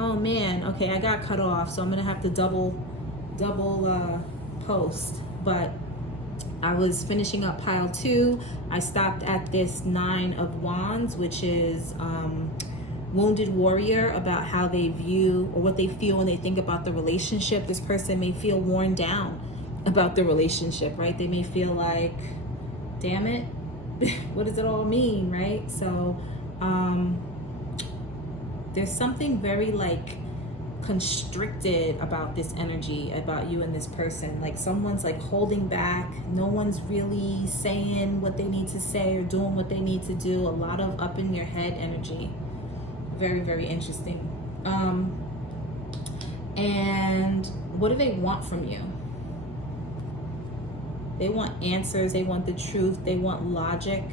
Oh man, okay, I got cut off, so I'm gonna have to double post. But I was finishing up pile 2. I stopped at this 9 of Wands, which is wounded warrior, about how they view or what they feel when they think about the relationship. This person may feel worn down about the relationship, right? They may feel like, damn it, what does it all mean, right? So there's something very like constricted about this energy, about you and this person. Like someone's like holding back. No one's really saying what they need to say or doing what they need to do. A lot of up in your head energy. Very, very interesting. And what do they want from you? They want answers. They want the truth. They want logic.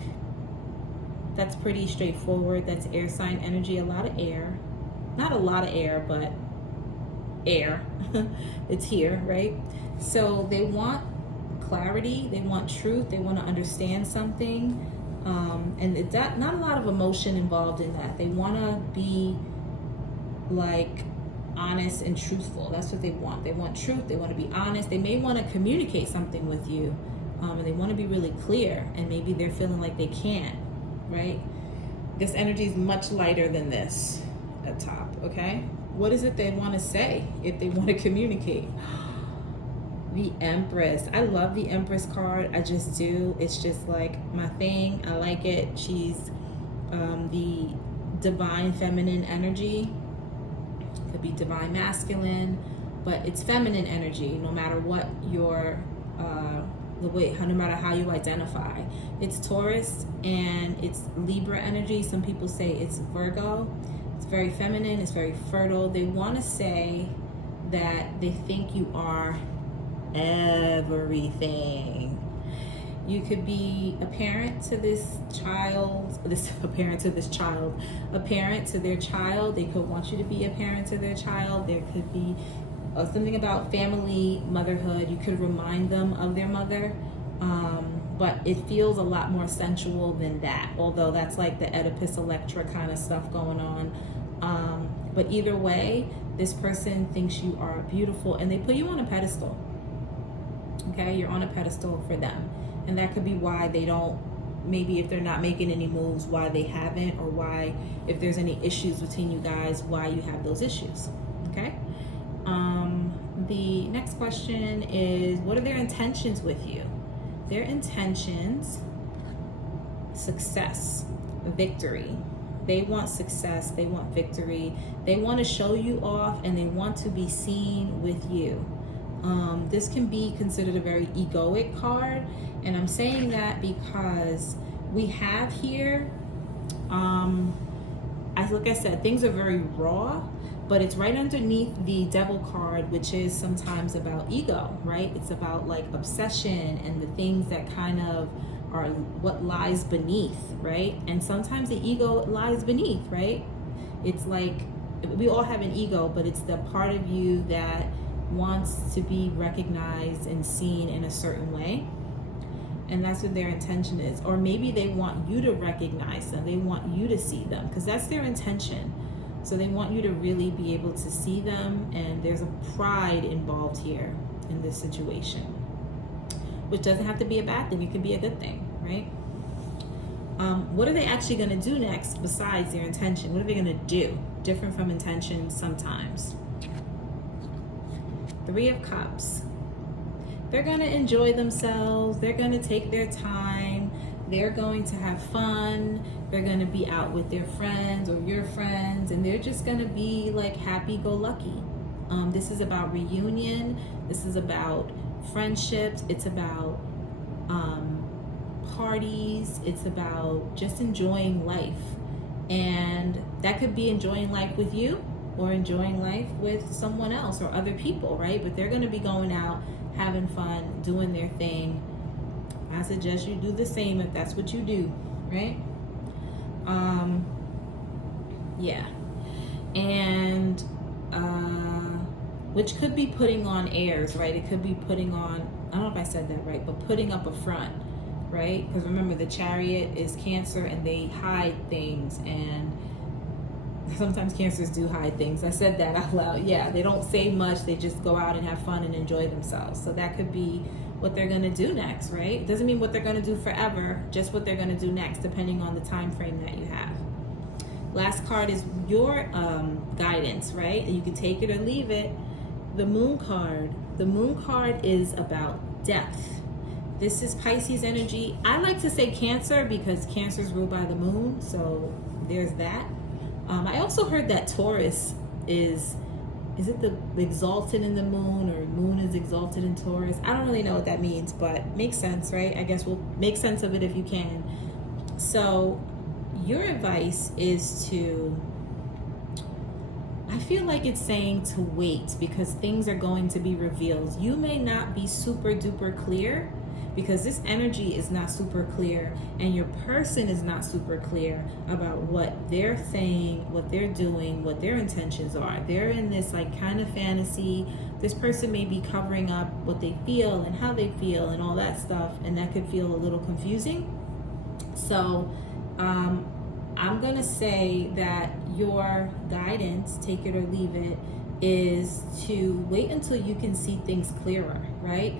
That's pretty straightforward. That's air sign energy. A lot of air. Not a lot of air, but air. It's here, right? So they want clarity. They want truth. They want to understand something. And it's not a lot of emotion involved in that. They want to be like honest and truthful. That's what they want. They want truth. They want to be honest. They may want to communicate something with you, and they want to be really clear, and maybe they're feeling like they can't, right? This energy is much lighter than this at top, okay? What is it they want to say if they want to communicate? The Empress. I love the Empress card. I just do. It's just like my thing. I like it. She's the divine feminine energy. Could be divine masculine, but it's feminine energy no matter what your no matter how you identify. It's Taurus and it's Libra energy. Some people say it's Virgo. It's very feminine. It's very fertile. They want to say that they think you are everything. You could be a parent to this child, a parent to their child. They could want you to be a parent to their child. There could be something about family, motherhood. You could remind them of their mother, but it feels a lot more sensual than that, although that's like the Oedipus Electra kind of stuff going on. But either way, this person thinks you are beautiful and they put you on a pedestal. Okay, you're on a pedestal for them. And that could be why they don't, maybe if they're not making any moves, why they haven't, or why, if there's any issues between you guys, why you have those issues, okay? The next question is, what are their intentions with you? Their intentions, success, victory. They want success, they want victory. They want to show you off and they want to be seen with you. This can be considered a very egoic card, and I'm saying that because we have here, like I said, things are very raw, but it's right underneath the Devil card, which is sometimes about ego, right? It's about like obsession and the things that kind of are what lies beneath, right? And sometimes the ego lies beneath, right? It's like we all have an ego, but it's the part of you that wants to be recognized and seen in a certain way, and that's what their intention is. Or maybe they want you to recognize them, they want you to see them, because that's their intention. So they want you to really be able to see them, and there's a pride involved here in this situation, which doesn't have to be a bad thing. It could be a good thing, right? What are they actually going to do next besides their intention? What are they going to do different from intention sometimes? 3 of Cups. They're going to enjoy themselves. They're going to take their time. They're going to have fun. They're going to be out with their friends or your friends, and they're just going to be like happy-go-lucky. This is about reunion. This is about friendships. It's about parties. It's about just enjoying life. And that could be enjoying life with you, or enjoying life with someone else or other people, right? But they're going to be going out, having fun, doing their thing. I suggest you do the same if that's what you do, right? Yeah. And which could be putting on airs, right? It could be putting on, I don't know if I said that right, but putting up a front, right? Because remember, the Chariot is Cancer, and they hide things, and Sometimes Cancers do hide things. I said that out loud. Yeah, they don't say much. They just go out and have fun and enjoy themselves. So that could be what they're going to do next, right? It doesn't mean what they're going to do forever, just what they're going to do next, depending on the time frame that you have. Last card is your guidance, right? You can take it or leave it. The Moon card. The Moon card is about depth. This is Pisces energy. I like to say Cancer because Cancer is ruled by the Moon, so there's that. I also heard that Taurus is it the exalted in the Moon, or Moon is exalted in Taurus? I don't really know what that means, but makes sense, right? I guess we'll make sense of it if you can. So your advice is to, I feel like it's saying to wait, because things are going to be revealed. You may not be super duper clear, because this energy is not super clear, and your person is not super clear about what they're saying, what they're doing, what their intentions are. They're in this like kind of fantasy. This person may be covering up what they feel and how they feel and all that stuff, and that could feel a little confusing. So I'm gonna say that your guidance, take it or leave it, is to wait until you can see things clearer, right?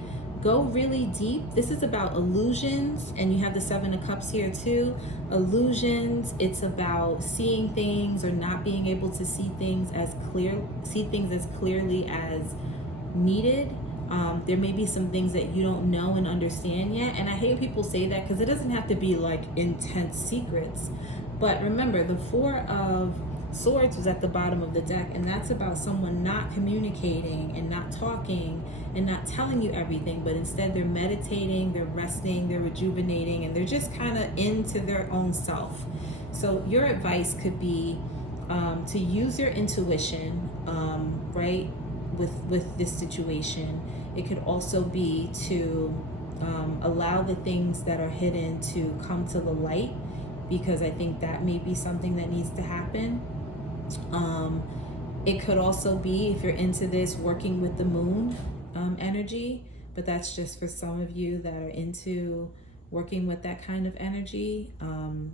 Go really deep. This is about illusions, and you have the Seven of Cups here too. Illusions, it's about seeing things or not being able to see things as clearly as needed. There may be some things that you don't know and understand yet, and I hate people say that because it doesn't have to be like intense secrets. But remember, the Four of Swords was at the bottom of the deck, and that's about someone not communicating and not talking and not telling you everything, but instead they're meditating, they're resting, they're rejuvenating, and they're just kind of into their own self. So your advice could be to use your intuition, right, with this situation. It could also be to allow the things that are hidden to come to the light, because I think that may be something that needs to happen. It could also be, if you're into this, working with the Moon energy, but that's just for some of you that are into working with that kind of energy.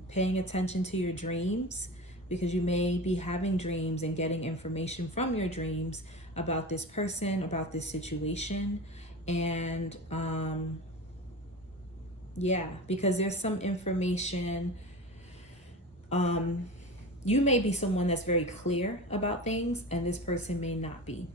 Paying attention to your dreams, because you may be having dreams and getting information from your dreams about this person, about this situation. And yeah, because there's some information. You may be someone that's very clear about things, and this person may not be.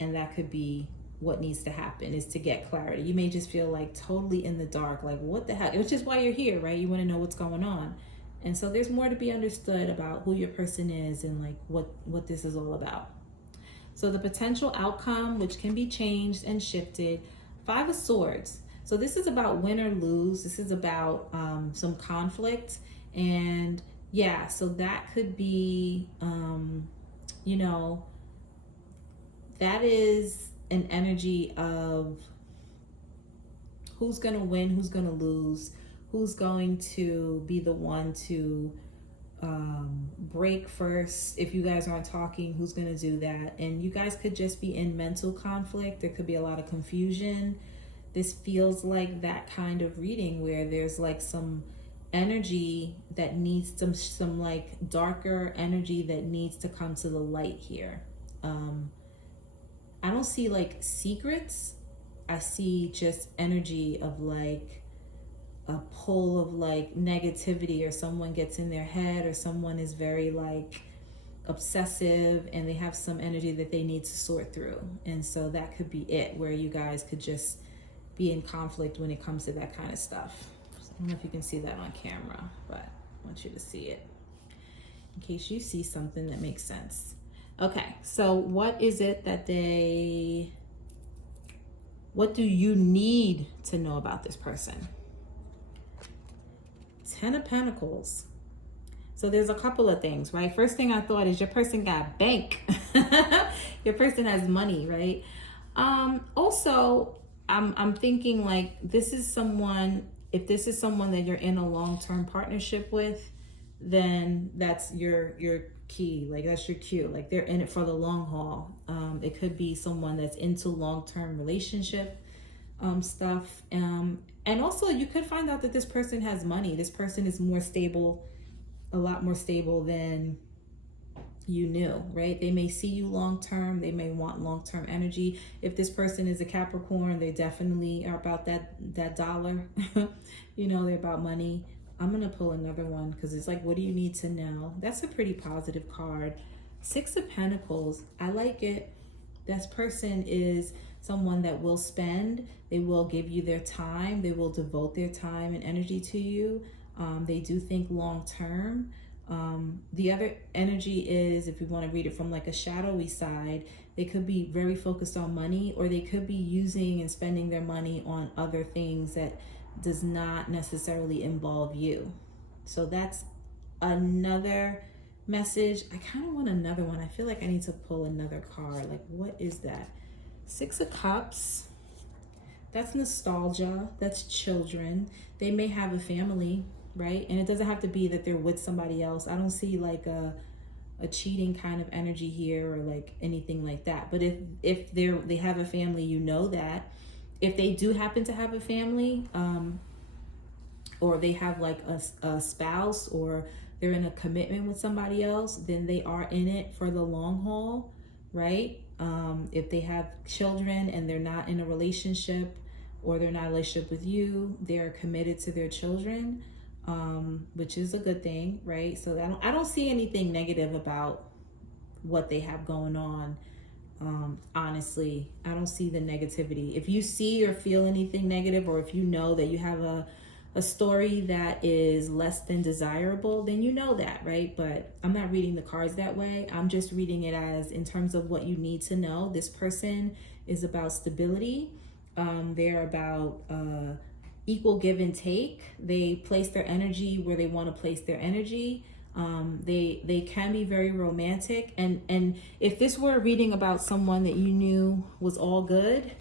And that could be what needs to happen, is to get clarity. You may just feel like totally in the dark, like what the heck, which is why you're here, right? You want to know what's going on. And so there's more to be understood about who your person is and like what this is all about. So the potential outcome, which can be changed and shifted. Five of Swords. So this is about win or lose. This is about some conflict. And yeah, so that could be, you know, that is an energy of who's going to win, who's going to lose, who's going to be the one to break first. If you guys aren't talking, who's going to do that? And you guys could just be in mental conflict. There could be a lot of confusion. This feels like that kind of reading where there's like some energy that needs some like darker energy that needs to come to the light here. I don't see like secrets. I see just energy of like a pull of like negativity, or someone gets in their head, or someone is very like obsessive and they have some energy that they need to sort through. And so that could be it, where you guys could just be in conflict when it comes to that kind of stuff. I don't know if you can see that on camera, but I want you to see it in case you see something that makes sense. Okay, so what is it that what do you need to know about this person? 10 of Pentacles. So there's a couple of things, right? First thing I thought is your person got bank. Your person has money, right? Also, I'm thinking like this is someone, if this is someone that you're in a long-term partnership with, then that's your key, like that's your cue, like they're in it for the long haul. It could be someone that's into long-term relationship stuff. And also you could find out that this person has money. This person is more stable, a lot more stable than you knew, right? They may see you long term. They may want long term energy. If this person is a Capricorn, they definitely are about that dollar. They're about money. I'm gonna pull another one because it's like, what do you need to know? That's a pretty positive card. Six of Pentacles. I like it. This person is someone that will spend. They will give you their time. They will devote their time and energy to you. They do think long term. The other energy is, if we want to read it from like a shadowy side, they could be very focused on money, or they could be using and spending their money on other things that does not necessarily involve you. So that's another message. I kind of want another one. I feel like I need to pull another card. Like, what is that? Six of Cups. That's nostalgia. That's children. They may have a family, right? And it doesn't have to be that they're with somebody else. I don't see like a cheating kind of energy here or like anything like that. But if they have a family, you know that. If they do happen to have a family, or they have like a spouse, or they're in a commitment with somebody else, then they are in it for the long haul, right? If they have children and they're not in a relationship, or they're not in a relationship with you, they're committed to their children, which is a good thing, right? So I don't see anything negative about what they have going on. Honestly, I don't see the negativity. If you see or feel anything negative, or if you know that you have a story that is less than desirable, then you know that, right? But I'm not reading the cards that way. I'm just reading it as in terms of what you need to know. This person is about stability. They're about equal give and take. They place their energy where they want to place their energy. They can be very romantic. And if this were reading about someone that you knew was all good,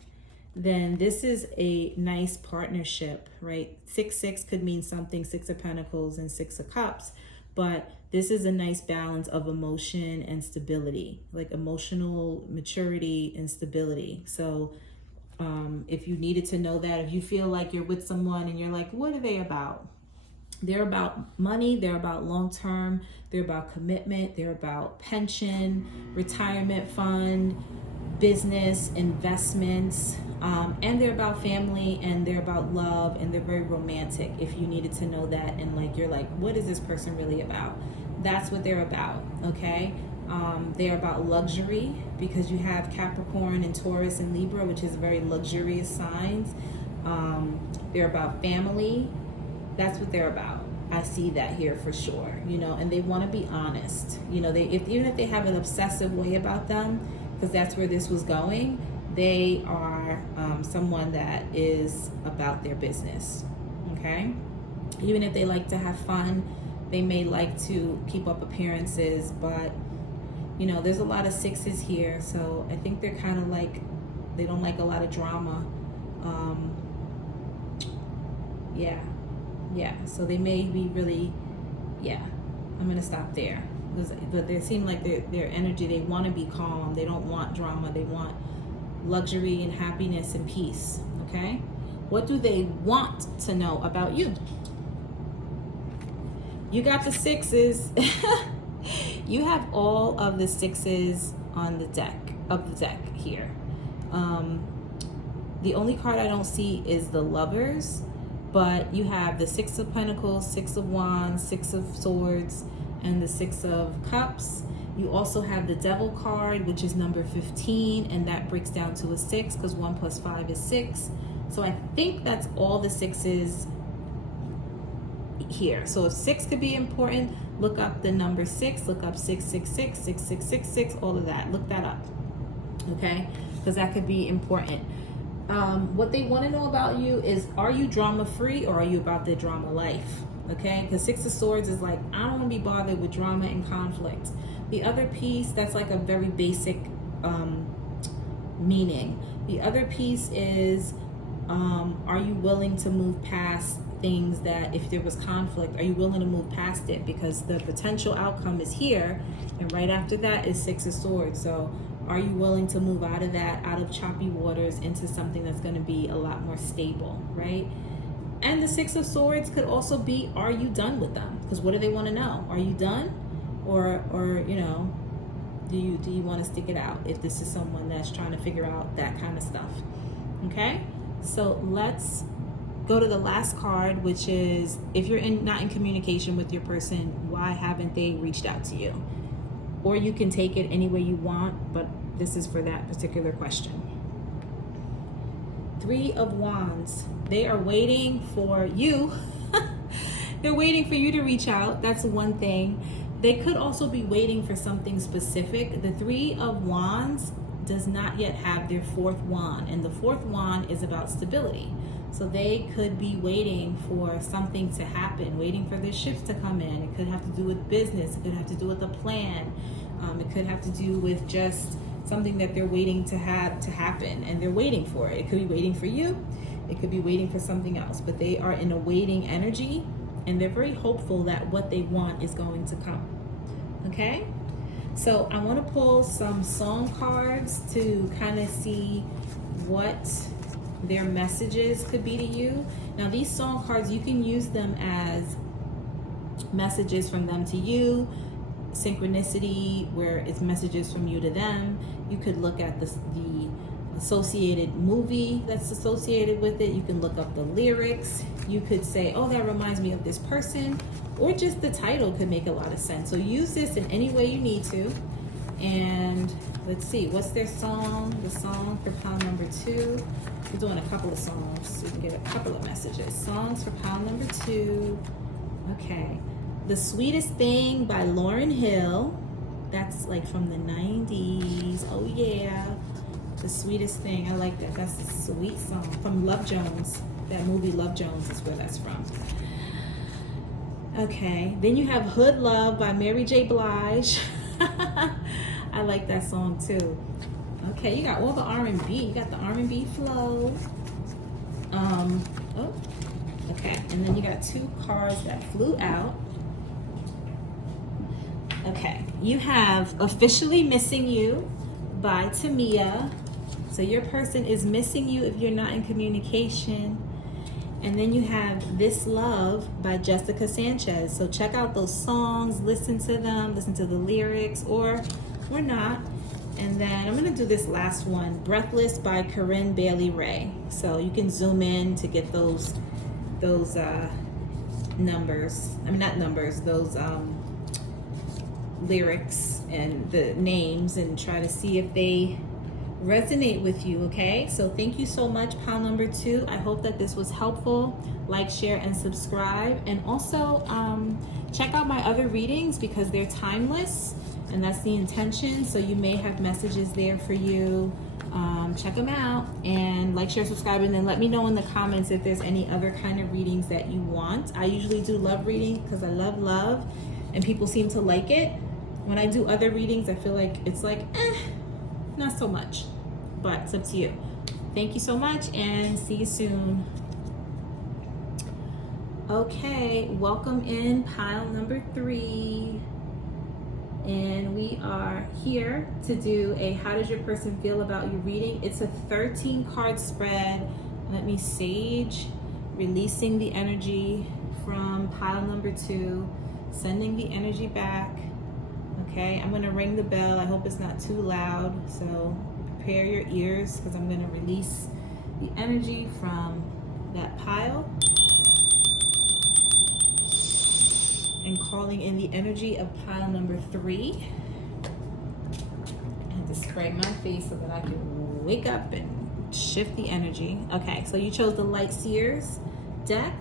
then this is a nice partnership, right? 6-6 could mean something, Six of Pentacles and Six of Cups, but this is a nice balance of emotion and stability, like emotional maturity and stability. So if you needed to know that, if you feel like you're with someone and you're like, what are they about? They're about money, they're about long-term, they're about commitment, they're about pension, retirement fund, business, investments, and they're about family, and they're about love, and they're very romantic. If you needed to know that, and like you're like, what is this person really about? That's what they're about, okay? They're about luxury, because you have Capricorn and Taurus and Libra, which is very luxurious signs. They're about family. That's what they're about. I see that here for sure, and they want to be honest. Even if they have an obsessive way about them, because that's where this was going, they are someone that is about their business, okay? Even if they like to have fun, they may like to keep up appearances, but, there's a lot of sixes here, so I think they're kind of like, they don't like a lot of drama. Yeah, so they may be really, I'm going to stop there. But they seem like their energy, they want to be calm. They don't want drama. They want luxury and happiness and peace, okay? What do they want to know about you? You got the sixes. You have all of the sixes on the deck here. The only card I don't see is the Lovers, but you have the Six of Pentacles, Six of Wands, Six of Swords, and the Six of Cups. You also have the Devil card, which is number 15, and that breaks down to a 6 because 1 plus 5 is 6. So I think that's all the sixes here. So if 6 could be important, look up the number 6, look up 666, 6666, all of that. Look that up, okay? Because that could be important. What they want to know about you is, are you drama free, or are you about the drama life? Okay, because Six of Swords is like, I don't want to be bothered with drama and conflict. The other piece, that's like a very basic meaning. The other piece is, are you willing to move past things that, if there was conflict, are you willing to move past it? Because the potential outcome is here, and right after that is Six of Swords. So are you willing to move out of that, out of choppy waters, into something that's going to be a lot more stable, right? And the Six of Swords could also be, are you done with them? Because what do they want to know? Are you done? Or Do you want to stick it out if this is someone that's trying to figure out that kind of stuff? Okay, so let's go to the last card, which is if you're not in communication with your person, why haven't they reached out to you? Or you can take it any way you want, but this is for that particular question. 3 of Wands. They are waiting for you. They're waiting for you to reach out. That's one thing. They could also be waiting for something specific. The 3 of Wands does not yet have their 4th wand, and the 4th wand is about stability. So they could be waiting for something to happen, waiting for their ships to come in. It could have to do with business. It could have to do with a plan. It could have to do with just something that they're waiting to have to happen, and they're waiting for it. It could be waiting for you. It could be waiting for something else, but they are in a waiting energy, and they're very hopeful that what they want is going to come. Okay? So I want to pull some song cards to kind of see what their messages could be to you. Now, these song cards, you can use them as messages from them to you, synchronicity, where it's messages from you to them. You could look at the associated movie that's associated with it. You can look up the lyrics. You could say, oh, that reminds me of this person, or just the title could make a lot of sense. So use this in any way you need to. And let's see, what's their song? The song for pile number 2. We're doing a couple of songs so you can get a couple of messages. Songs for pile number 2. Okay. The Sweetest Thing by Lauryn Hill. That's like from the 90s. Oh yeah. The Sweetest Thing. I like that. That's a sweet song. From Love Jones. That movie Love Jones is where that's from. Okay. Then you have Hood Love by Mary J. Blige. I like that song too. Okay, you got all the R&B. You got the R&B flow. Oh, okay. And then you got 2 cards that flew out. Okay, you have Officially Missing You by Tamia. So your person is missing you if you're not in communication. And then you have This Love by Jessica Sanchez. So check out those songs, listen to them, listen to the lyrics, or not. And then I'm gonna do this last one, Breathless by Corinne Bailey Rae. So you can zoom in to get those numbers. I mean, not numbers, those lyrics and the names, and try to see if they resonate with you. Okay, so thank you so much, pile number 2. I hope that this was helpful. Like, share, and subscribe, and also check out my other readings because they're timeless, and that's the intention. So you may have messages there for you. Check them out, and like, share, subscribe, and then let me know in the comments if there's any other kind of readings that you want. I usually do love reading because I love love, and people seem to like it. When I do other readings, I feel like it's like, not so much, but it's up to you. Thank you so much, and see you soon. Okay, welcome in pile number 3. And we are here to do a how does your person feel about you reading. It's a 13 card spread. Let me sage, releasing the energy from pile number 2, sending the energy back. Okay, I'm gonna ring the bell. I hope it's not too loud, so prepare your ears because I'm gonna release the energy from that pile and calling in the energy of pile number 3. I have to spray my face so that I can wake up and shift the energy. Okay, so you chose the Light Seers deck.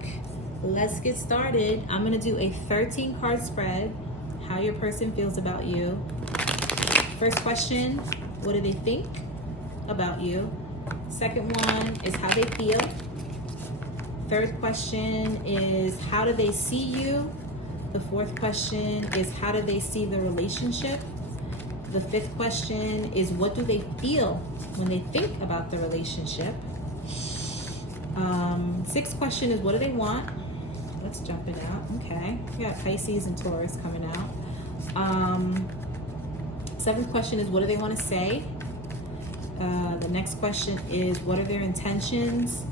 Let's get started. I'm gonna do a 13 card spread. How your person feels about you. First question, what do they think about you? Second one is how they feel. Third question is how do they see you? The fourth question is how do they see the relationship? The fifth question is what do they feel when they think about the relationship? Sixth question is what do they want? Let's jump it out. Okay, we got Pisces and Taurus coming out. Seventh question is what do they want to say? The next question is what are their intentions?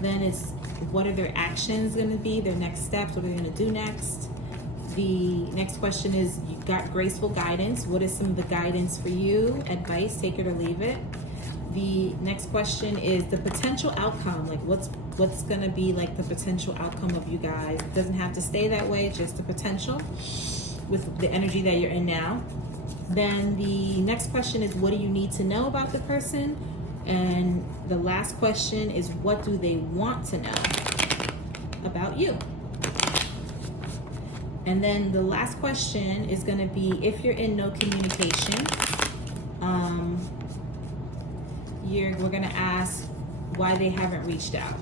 Then it's what are their actions going to be, their next steps, what are they going to do next? The next question is, you got graceful guidance. What is some of the guidance for you? Advice, take it or leave it. The next question is the potential outcome. Like what's gonna be like the potential outcome of you guys? It doesn't have to stay that way, just the potential with the energy that you're in now. Then the next question is, what do you need to know about the person? And the last question is, what do they want to know about you? And then the last question is going to be, if you're in no communication, we're going to ask why they haven't reached out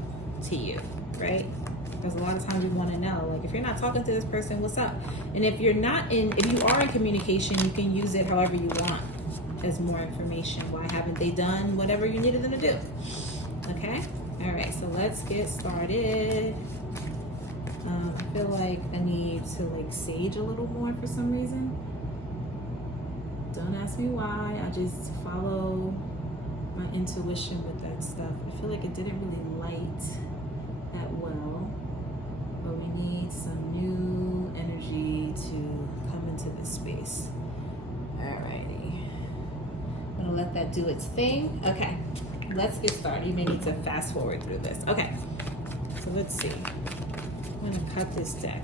to you, right? Because a lot of times we want to know, like, if you're not talking to this person, what's up? And if you are in communication, you can use it however you want as more information. Why haven't they done whatever you needed them to do? Okay? All right, so let's get started. I feel like I need to like sage a little more for some reason. Don't ask me why. I just follow my intuition with that stuff. I feel like it didn't really light that well, but we need some new energy to come into this space. Alrighty. I'm gonna let that do its thing. Okay, let's get started. You may need to fast forward through this. Okay, so let's see. I'm gonna cut this deck.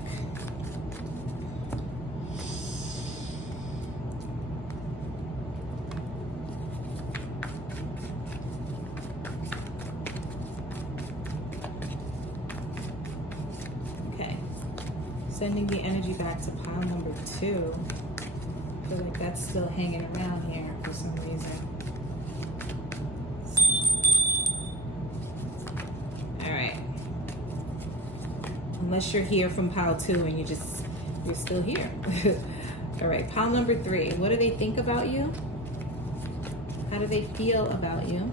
Okay, sending the energy back to pile number 2. I feel like that's still hanging around here for some reason. Unless you're here from pile 2 and you're still here. All right, pile number 3. What do they think about you? How do they feel about you?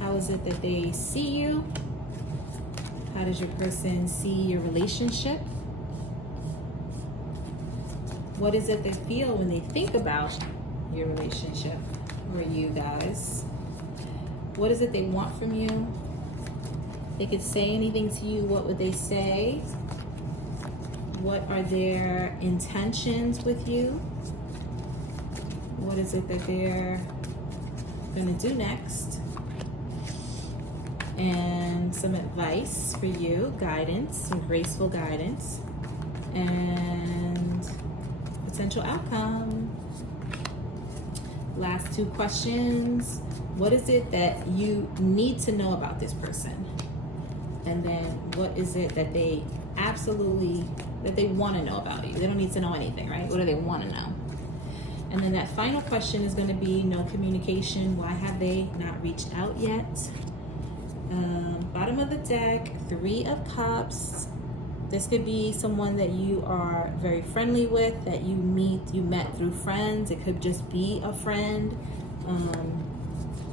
How is it that they see you? How does your person see your relationship? What is it they feel when they think about your relationship or you guys? What is it they want from you? They could say anything to you. What would they say? What are their intentions with you? What is it that they're gonna do next? And some advice for you, guidance, some graceful guidance, and potential outcome. Last 2 questions. What is it that you need to know about this person? And then what is it that they want to know about you? They don't need to know anything, right? What do they want to know? And then that final question is going to be no communication. Why have they not reached out yet? Bottom of the deck, 3 of Cups. This could be someone that you are very friendly with, that you met through friends. It could just be a friend.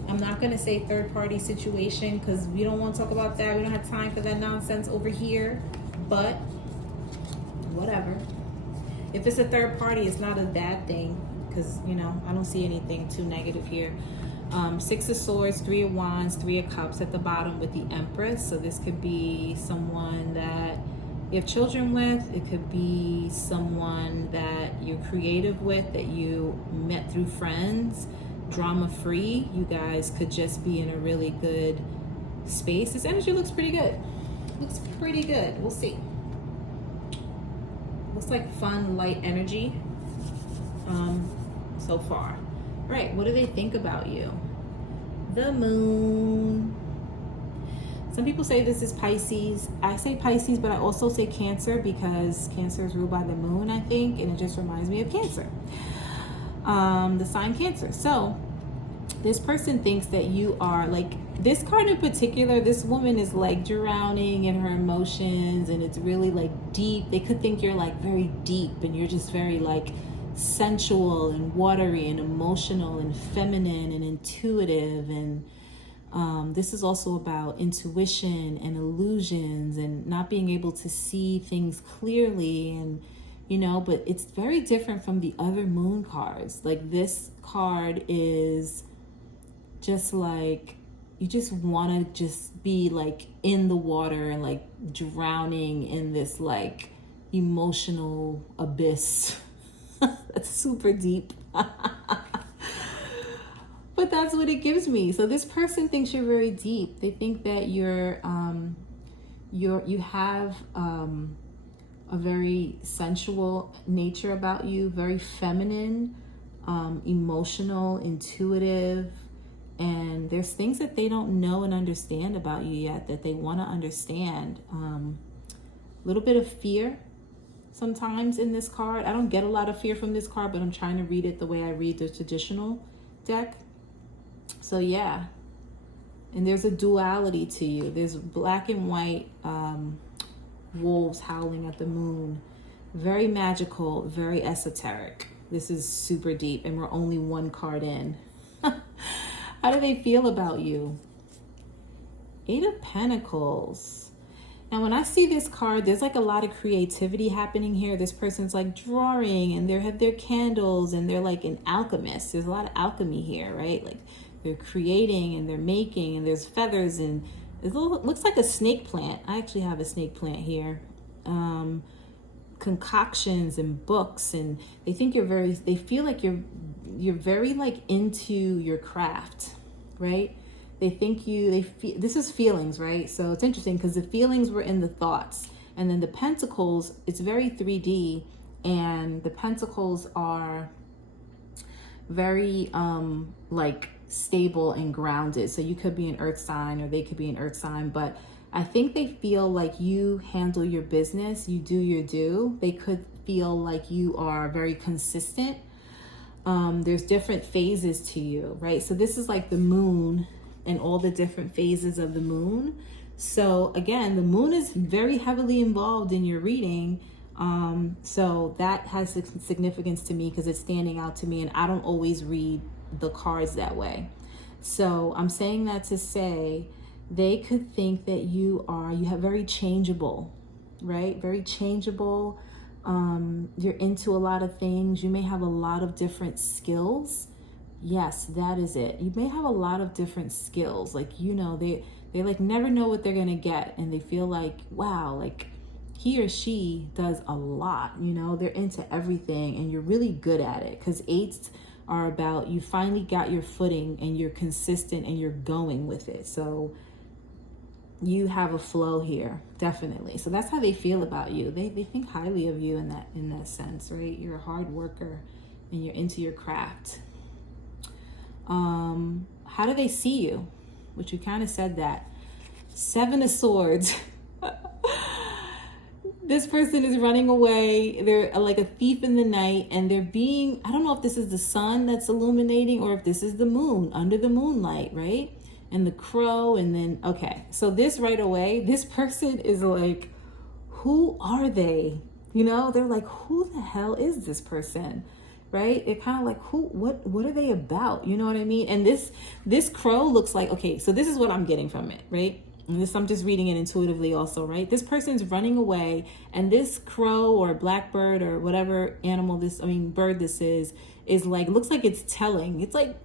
I'm not going to say third-party situation because we don't want to talk about that. We don't have time for that nonsense over here. But whatever. If it's a third party, it's not a bad thing because, I don't see anything too negative here. 6 of Swords, 3 of Wands, 3 of Cups at the bottom with the Empress. So this could be someone that you have children with. It could be someone that you're creative with, that you met through friends. Drama free. You guys could just be in a really good space. This energy looks pretty good. Looks pretty good. We'll see. Looks like fun, light energy so far. All right, what do they think about you? The Moon. Some people say this is Pisces. I say Pisces, but I also say Cancer because Cancer is ruled by the Moon, I think, and it just reminds me of Cancer. The sign Cancer. So this person thinks that you are like, this card in particular, this woman is like drowning in her emotions and it's really like deep. They could think you're like very deep and you're just very like sensual and watery and emotional and feminine and intuitive. And this is also about intuition and illusions and not being able to see things clearly, and but it's very different from the other Moon cards. Like this card is just like, you just want to just be like in the water and like drowning in this like, emotional abyss. That's super deep. But that's what it gives me. So this person thinks you're very deep. They think that you have a very sensual nature about you, very feminine, emotional, intuitive, and there's things that they don't know and understand about you yet that they want to understand. A little bit of fear sometimes in this card. I don't get a lot of fear from this card, but I'm trying to read it the way I read the traditional deck. So yeah, and there's a duality to you. There's black and white wolves howling at the moon. Very magical, very esoteric. This is super deep, and we're only one card in. How do they feel about you? 8 of Pentacles. Now, when I see this card, there's like a lot of creativity happening here. This person's like drawing, and they have their candles, and they're like an alchemist. There's a lot of alchemy here, right? Like they're creating and they're making, and there's feathers, and it looks like a snake plant. I actually have a snake plant here. Concoctions and books, and they think they feel like you're very like into your craft, right? They think this is feelings, right? So it's interesting because the feelings were in the thoughts, and then the pentacles, it's very 3D, and the pentacles are very like stable and grounded. So you could be an earth sign, or they could be an earth sign, but I think they feel like you handle your business, you do your due. They could feel like you are very consistent. There's different phases to you, right? So this is like the moon and all the different phases of the moon. So again, the moon is very heavily involved in your reading. So that has significance to me because it's standing out to me, and I don't always read the cards that way. So I'm saying that to say they could think that you have very changeable, right? Very changeable. You're into a lot of things. You may have a lot of different skills. Yes, that is it. You may have a lot of different skills. Like, they like never know what they're going to get. And they feel like, wow, like he or she does a lot, they're into everything, and you're really good at it. Because 8s are about, you finally got your footing and you're consistent and you're going with it. So you have a flow here, definitely. So that's how they feel about you. They think highly of you in that sense, right? You're a hard worker and you're into your craft. How do they see you? Which you kind of said that. 7 of Swords. This person is running away. They're like a thief in the night, and I don't know if this is the sun that's illuminating or if this is the moon under the moonlight, right? And the crow, and then, okay. So this right away, this person is like, who are they? They're like, who the hell is this person? Right? They're kind of like, what are they about? You know what I mean? And this crow looks like, okay, so this is what I'm getting from it, right? And this, I'm just reading it intuitively also, right? This person's running away, and this crow or blackbird or whatever bird this is like, looks like it's telling. It's like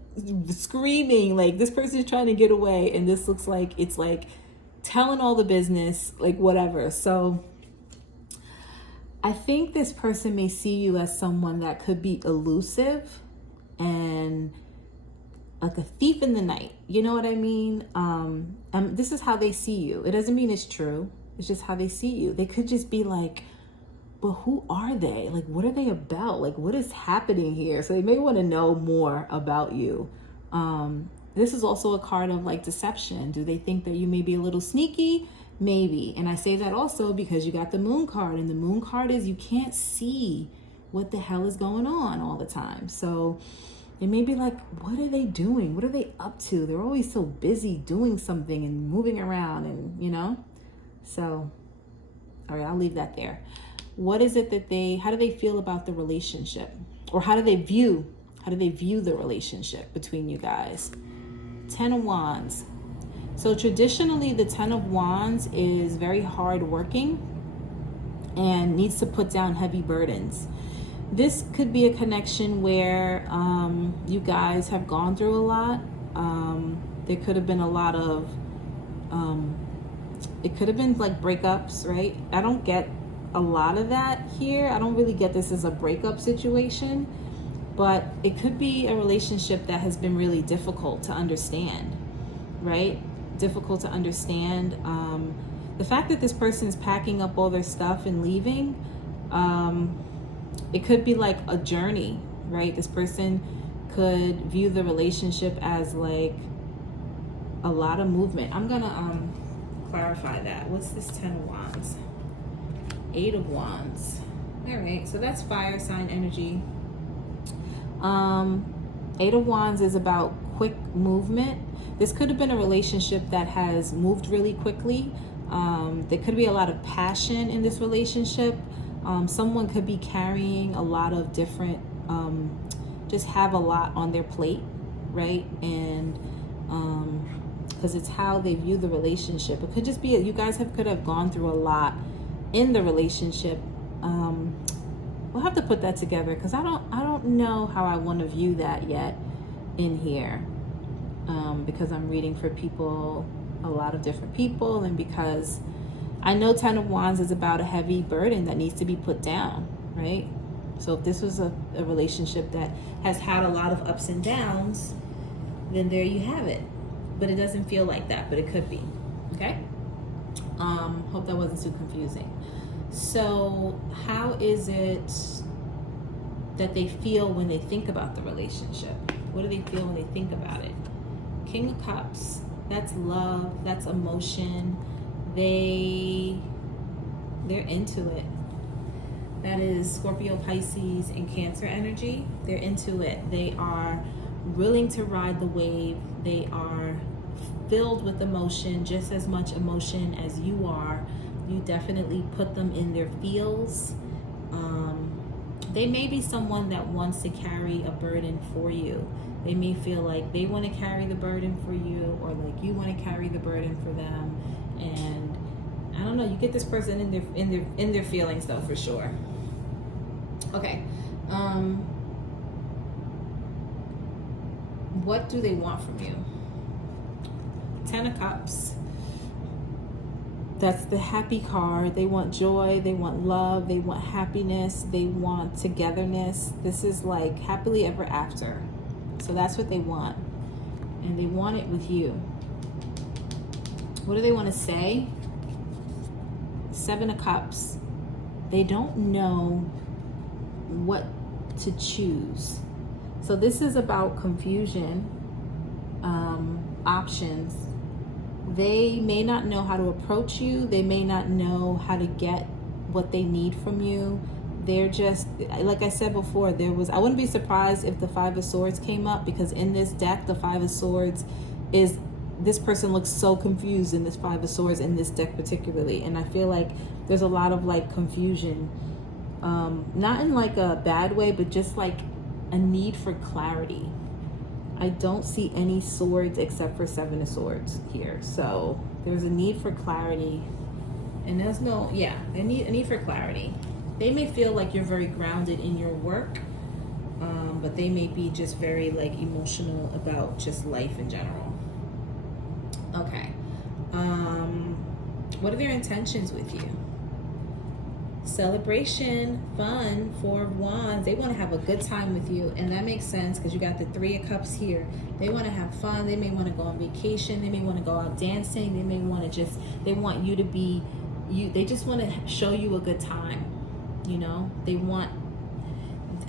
screaming, like this person's trying to get away, and this looks like it's like telling all the business, like whatever. So I think this person may see you as someone that could be elusive and like a thief in the night. You know what I mean? This is how they see you. It doesn't mean it's true. It's just how they see you. They could just be like, but who are they? Like, what are they about? Like, what is happening here? So they may want to know more about you. This is also a card of like deception. Do they think that you may be a little sneaky? Maybe. And I say that also because you got the moon card, and the moon card is you can't see what the hell is going on all the time. So it may be like, what are they doing? What are they up to? They're always so busy doing something and moving around, and so all right, I'll leave that there. What is it that how do they feel about the relationship? Or how do they view the relationship between you guys? 10 of Wands. So traditionally, the 10 of Wands is very hardworking and needs to put down heavy burdens. This could be a connection where you guys have gone through a lot. There could have been a lot of, it could have been like breakups, right? I don't get a lot of that here. I don't really get this as a breakup situation, but it could be a relationship that has been really difficult to understand, right? Difficult to understand. The fact that this person is packing up all their stuff and leaving, it could be like a journey, right? This person could view the relationship as like a lot of movement. I'm gonna clarify that. What's this 10 of Wands? 8 of Wands. All right, so that's fire sign energy. 8 of Wands is about quick movement. This could have been a relationship that has moved really quickly. There could be a lot of passion in this relationship. Someone could be carrying a lot of different, just have a lot on their plate, right? And because it's how they view the relationship. It could just be you guys could have gone through a lot in the relationship. We'll have to put that together because I don't know how I want to view that yet in here, because I'm reading for people, a lot of different people, and because I know 10 of Wands is about a heavy burden that needs to be put down, right? So if this was a relationship that has had a lot of ups and downs, then there you have it. But it doesn't feel like that, but it could be, okay? Hope that wasn't too confusing. So how is it that they feel when they think about the relationship? What do they feel when they think about it? King of Cups, that's love, that's emotion. They're into it. That is Scorpio, Pisces, and Cancer energy. They're into it. They are willing to ride the wave. They are filled with emotion, just as much emotion as you are. You definitely put them in their feels. They may be someone that wants to carry a burden for you. They may feel like they want to carry the burden for you, or like you want to carry the burden for them. And I don't know, you get this person in their feelings though, for sure. Okay. What do they want from you? 10 of Cups. That's the happy card. They want joy, they want love, they want happiness, they want togetherness. This is like happily ever after. So that's what they want. And they want it with you. What do they want to say? 7 of Cups. They don't know what to choose. So this is about confusion, options. They may not know how to approach you. They may not know how to get what they need from you. They're just, like I said before, I wouldn't be surprised if the 5 of Swords came up, because in this deck, the 5 of Swords is, this person looks so confused in this 5 of Swords in this deck particularly. And I feel like there's a lot of like confusion, not in like a bad way, but just like a need for clarity. I don't see any swords except for 7 of Swords here. So there's a need for clarity, and there's no, a need for clarity. They may feel like you're very grounded in your work, but they may be just very like emotional about just life in general. Okay. What are their intentions with you? Celebration, fun, 4 of Wands. They want to have a good time with you, and that makes sense because you got the 3 of Cups here. They want to have fun. They may want to go on vacation. They may want to go out dancing. They may want to they want you to be you. They just want to show you a good time. You know, they want,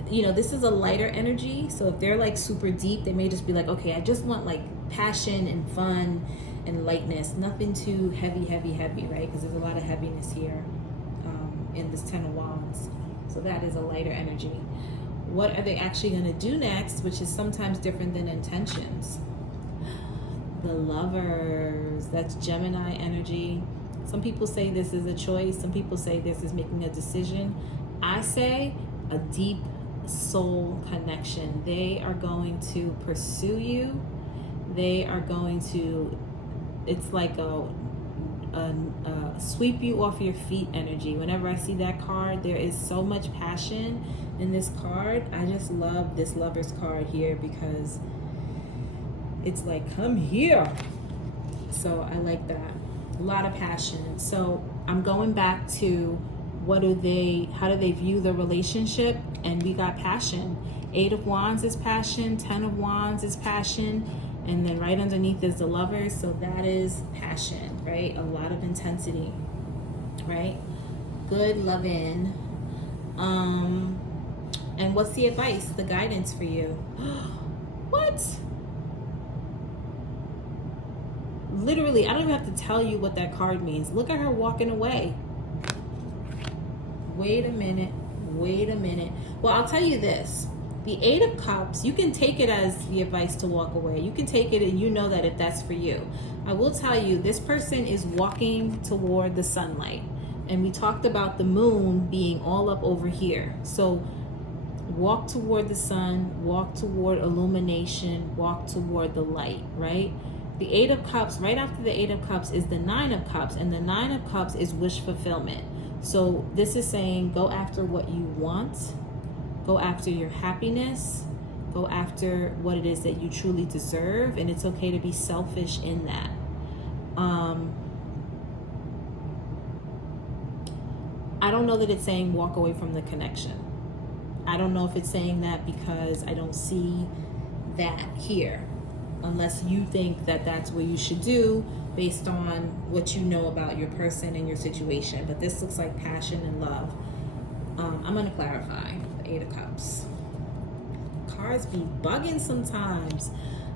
this is a lighter energy. So if they're like super deep, they may just be like, okay, I just want like passion and fun and lightness, nothing too heavy, right? Because there's a lot of heaviness here in this 10 of Wands. So that is a lighter energy. What are they actually going to do next, which is sometimes different than intentions? The Lovers. That's Gemini energy. Some people say this is a choice. Some people say this is making a decision. I say a deep soul connection. They are going to pursue you. They are going to, it's like a sweep you off your feet energy. Whenever I see that card, there is so much passion in this card. I just love this Lovers card here because it's like, come here. So I like that. A lot of passion. So I'm going back to How do they view the relationship? And we got passion. 8 of Wands is passion, 10 of Wands is passion, and then right underneath is the Lovers, so that is passion, right? A lot of intensity, right? Good loving. And what's the advice, the guidance for you? What? Literally, I don't even have to tell you what that card means. Look at her walking away. Wait a minute. Well, I'll tell you this. The 8 of Cups, you can take it as the advice to walk away. You can take it and you know that if that's for you. I will tell you, this person is walking toward the sunlight. And we talked about the moon being all up over here. So walk toward the sun, walk toward illumination, walk toward the light, right? The 8 of Cups, right after the 8 of Cups is the 9 of Cups. And the 9 of Cups is wish fulfillment. So this is saying go after what you want. Go after your happiness. Go after what it is that you truly deserve. And it's okay to be selfish in that. I don't know that it's saying walk away from the connection. I don't know if it's saying that because I don't see that here. Unless you think that that's what you should do based on what you know about your person and your situation. But this looks like passion and love. I'm going to clarify the 8 of Cups. Cards be bugging sometimes.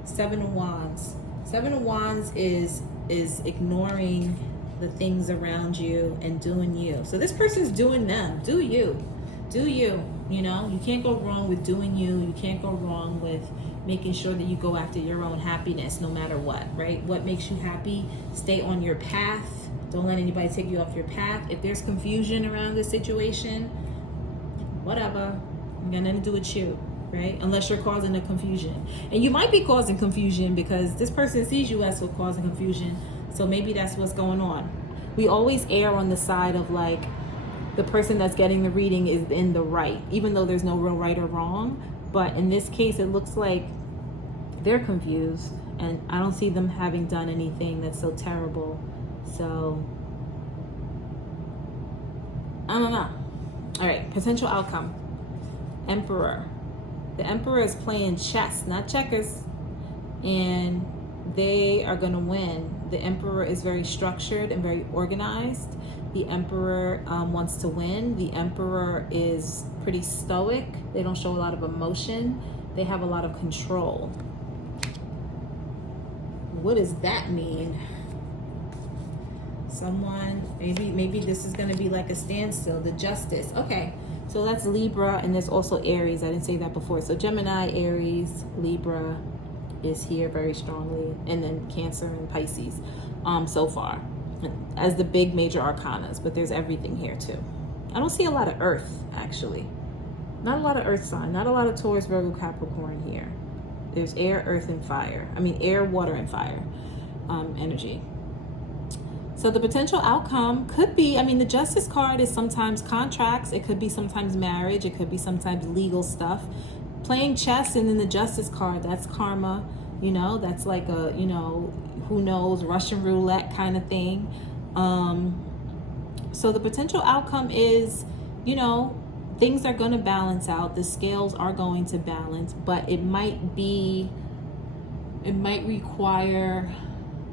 7 of Wands. 7 of Wands is ignoring the things around you and doing you. So this person's doing them. Do you. You know, you can't go wrong with doing you. You can't go wrong with making sure that you go after your own happiness no matter what, right? What makes you happy? Stay on your path. Don't let anybody take you off your path. If there's confusion around this situation, whatever. It got nothing to do with you, right? Unless you're causing the confusion. And you might be causing confusion because this person sees you as causing confusion. So maybe that's what's going on. We always err on the side of like the person that's getting the reading is in the right, even though there's no real right or wrong. But in this case, it looks like they're confused, and I don't see them having done anything that's so terrible. So, I don't know. All right, potential outcome. Emperor. The Emperor is playing chess, not checkers, and they are going to win. The Emperor is very structured and very organized. The Emperor wants to win. The Emperor is pretty stoic. They don't show a lot of emotion. They have a lot of control. What does that mean? Someone, maybe this is going to be like a standstill. The Justice. Okay, so that's Libra, and there's also Aries. I didn't say that before. So Gemini, Aries, Libra is here very strongly, and then Cancer and Pisces so far as the big major arcanas, but there's everything here too. I don't see a lot of Earth, actually. Not a lot of Earth sign, not a lot of Taurus, Virgo, Capricorn here. There's air, earth, and fire. Air, water, and fire energy. So the potential outcome could be, the Justice card is sometimes contracts. It could be sometimes marriage. It could be sometimes legal stuff. Playing chess and then the Justice card, that's karma. That's like a, who knows, Russian roulette kind of thing. So the potential outcome is, things are going to balance out. The scales are going to balance, but it might require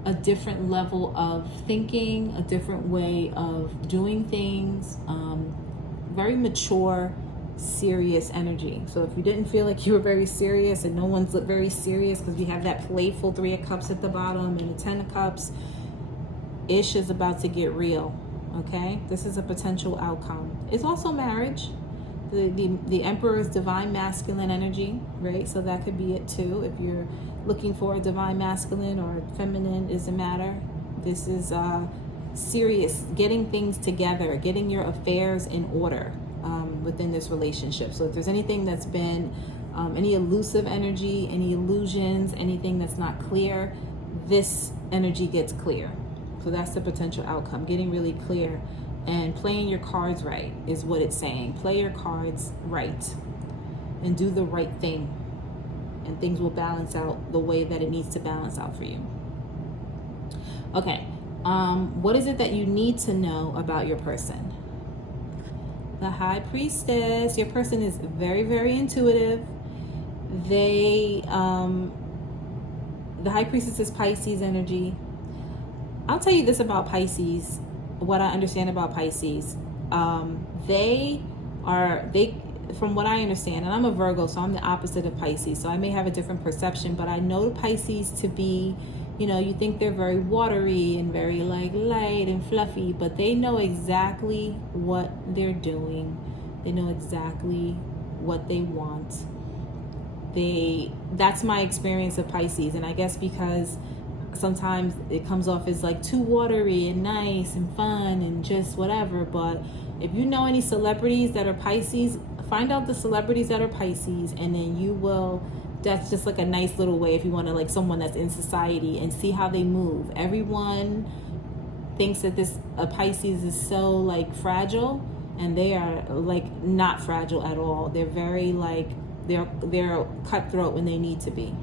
a different level of thinking, a different way of doing things, very mature, serious energy. So if you didn't feel like you were very serious, and no one's looked very serious because we have that playful 3 of Cups at the bottom and the 10 of Cups, ish is about to get real. Okay, this is a potential outcome. It's also marriage. The Emperor is divine masculine energy, right? So that could be it too. If you're looking for a divine masculine or feminine, doesn't matter. This is serious, getting things together, getting your affairs in order within this relationship. So if there's anything that's been any elusive energy, any illusions, anything that's not clear, this energy gets clear. So that's the potential outcome, getting really clear. And playing your cards right is what it's saying. Play your cards right and do the right thing, and things will balance out the way that it needs to balance out for you. Okay, what is it that you need to know about your person? The High Priestess. Your person is very, very intuitive. The High Priestess is Pisces energy. I'll tell you this about Pisces, what I understand about Pisces. They from what I understand, and I'm a Virgo, so I'm the opposite of Pisces, so I may have a different perception, but I know Pisces to be, you think they're very watery and very like light and fluffy, but they know exactly what they're doing. They know exactly what they want. That's my experience of Pisces, and I guess because sometimes it comes off as like too watery and nice and fun and just whatever, but if you know any celebrities that are Pisces, find out the celebrities that are Pisces, and then that's just like a nice little way if you want to like someone that's in society and see how they move. Everyone thinks that a Pisces is so like fragile, and they are like not fragile at all. They're very like they're cutthroat when they need to be.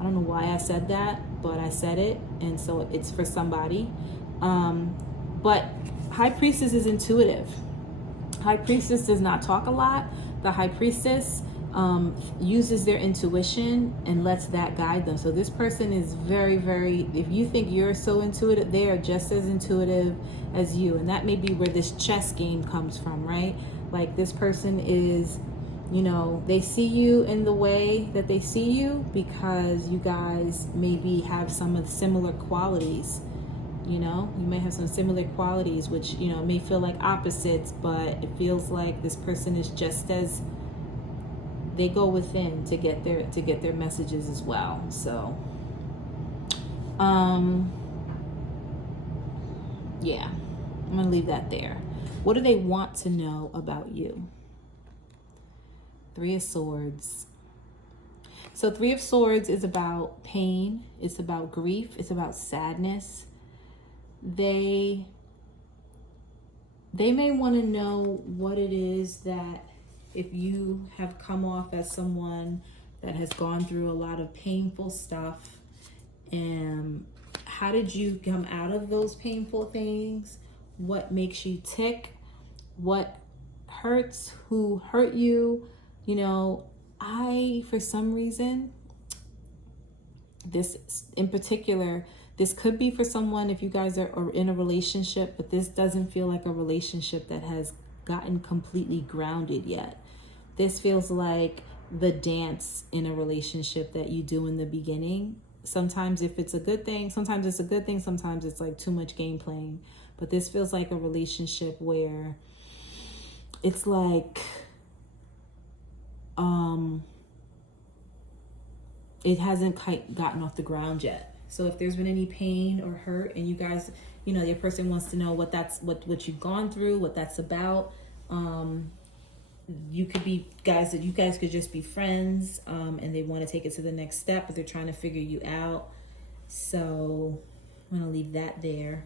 I don't know why I said that, but I said it, and so it's for somebody. But High Priestess is intuitive. High Priestess does not talk a lot. The High Priestess uses their intuition and lets that guide them. So this person is very, very, if you think you're so intuitive, they are just as intuitive as you. And that may be where this chess game comes from, right? Like this person is, they see you in the way that they see you because you guys maybe have some of the similar qualities. You may have some similar qualities, which, may feel like opposites, but it feels like this person is just as, they go within to get their messages as well. So, yeah, I'm going to leave that there. What do they want to know about you? Three of Swords. So Three of Swords is about pain. It's about grief. It's about sadness. They may want to know what it is that, if you have come off as someone that has gone through a lot of painful stuff, and how did you come out of those painful things? What makes you tick? What hurts? Who hurt you? For some reason, this in particular, this could be for someone if you guys are in a relationship, but this doesn't feel like a relationship that has gotten completely grounded yet. This feels like the dance in a relationship that you do in the beginning. Sometimes if it's a good thing, sometimes it's a good thing, sometimes it's like too much game playing. But this feels like a relationship where it's like it hasn't quite gotten off the ground yet. So if there's been any pain or hurt, and you guys, your person wants to know what you've gone through, what that's about. You could be guys that you guys could just be friends, and they want to take it to the next step, but they're trying to figure you out. So I'm gonna leave that there.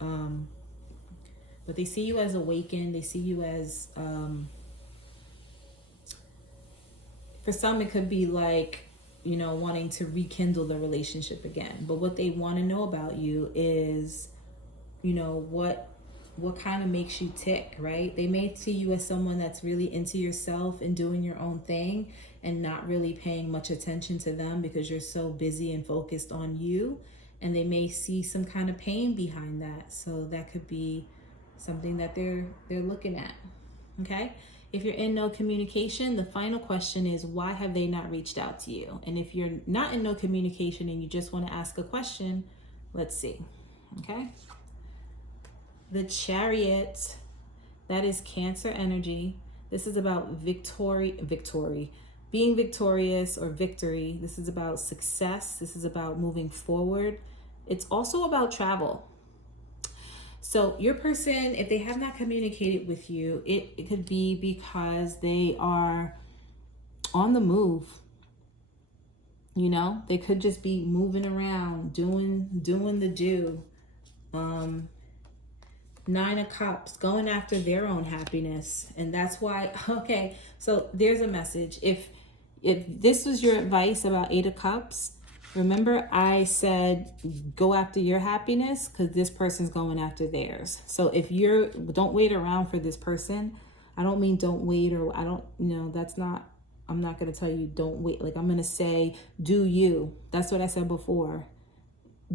But they see you as awakened. They see you as, for some it could be like, wanting to rekindle the relationship again. But what they want to know about you is, what kind of makes you tick, right? They may see you as someone that's really into yourself and doing your own thing and not really paying much attention to them because you're so busy and focused on you. And they may see some kind of pain behind that. So that could be something that they're looking at, okay? If you're in no communication, the final question is, why have they not reached out to you? And if you're not in no communication and you just want to ask a question, let's see, okay? The Chariot, that is Cancer energy. This is about being victorious or victory. This is about success. This is about moving forward. It's also about travel. So your person, if they have not communicated with you, it could be because they are on the move. They could just be moving around, doing the do. Nine of Cups, going after their own happiness. And that's why, okay, so there's a message. If this was your advice about Eight of Cups, Remember, I said go after your happiness because this person's going after theirs. So if don't wait around for this person. I don't mean don't wait, or I'm not going to tell you don't wait. Like, I'm going to say, do you. That's what I said before.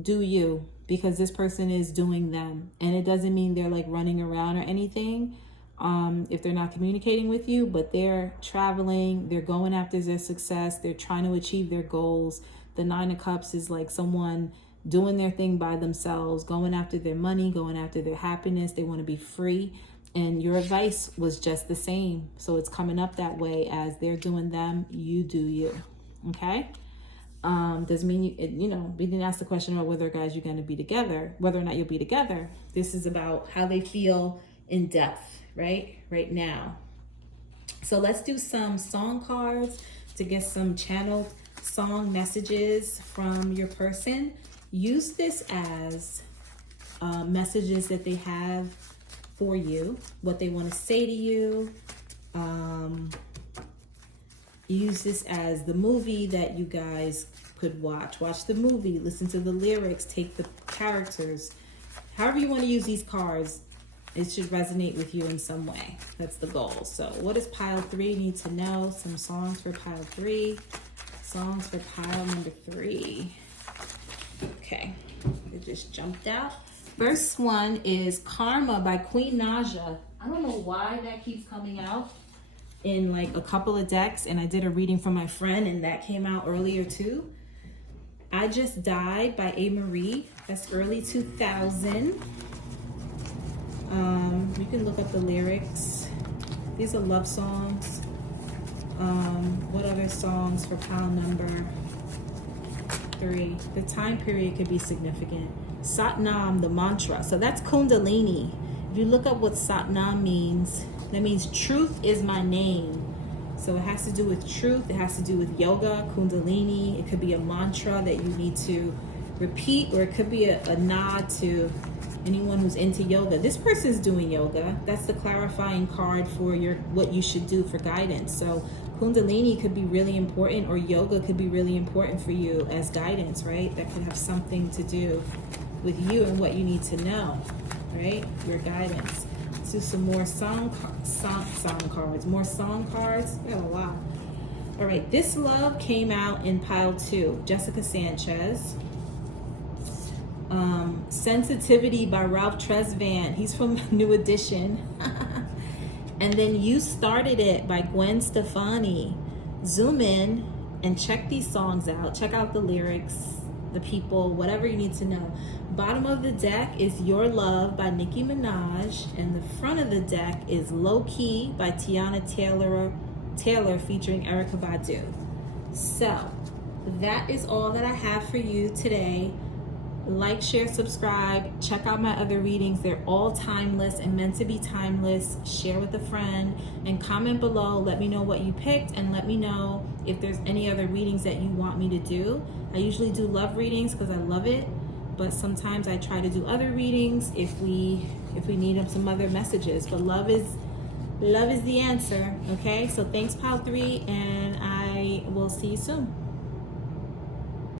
Do you, because this person is doing them. And it doesn't mean they're like running around or anything. If they're not communicating with you, but they're traveling, they're going after their success, they're trying to achieve their goals. The Nine of Cups is like someone doing their thing by themselves, going after their money, going after their happiness. They want to be free. And your advice was just the same. So it's coming up that way, as they're doing them, you do you. Okay? Doesn't mean we didn't ask the question about whether, guys, you're going to be together, whether or not you'll be together. This is about how they feel in depth, right now. So let's do some song cards to get some channeled song messages from your person. Use this as messages that they have for you, what they want to say to you. Use this as the movie that you guys could watch. Watch the movie, listen to the lyrics, take the characters. However you want to use these cards, it should resonate with you in some way. That's the goal. So what does pile 3 need to know? Some songs for pile 3. Songs for pile number 3. Okay, it just jumped out. First one is Karma by Queen Naja. I don't know why that keeps coming out in like a couple of decks, and I did a reading for my friend and that came out earlier too. I Just Died by A. Marie. That's early 2000. You can look up the lyrics. These are love songs. What other songs for pile number 3? The time period could be significant. Satnam, the mantra. So that's Kundalini. If you look up what Satnam means, that means truth is my name. So it has to do with truth. It has to do with yoga, Kundalini. It could be a mantra that you need to repeat, or it could be a nod to anyone who's into yoga. This person's doing yoga. That's the clarifying card for what you should do for guidance. So Kundalini could be really important, or yoga could be really important for you as guidance, right? That could have something to do with you and what you need to know, right? Your guidance. Let's do some more song cards. More song cards. We got a lot. All right, This Love came out in pile 2. Jessica Sanchez. Sensitivity by Ralph Tresvant. He's from New Edition. And then You Started It by Gwen Stefani. Zoom in and check these songs out. Check out the lyrics, the people, whatever you need to know. Bottom of the deck is Your Love by Nicki Minaj, and the front of the deck is Low Key by Tiana Taylor featuring Erykah Badu. So that is all that I have for you today. Like, share, subscribe. Check out my other readings. They're all timeless and meant to be timeless. Share with a friend and comment below. Let me know what you picked, and let me know if there's any other readings that you want me to do. I usually do love readings because I love it, but sometimes I try to do other readings if we need some other messages. But love is the answer. Okay, so thanks, pile 3, and I will see you soon.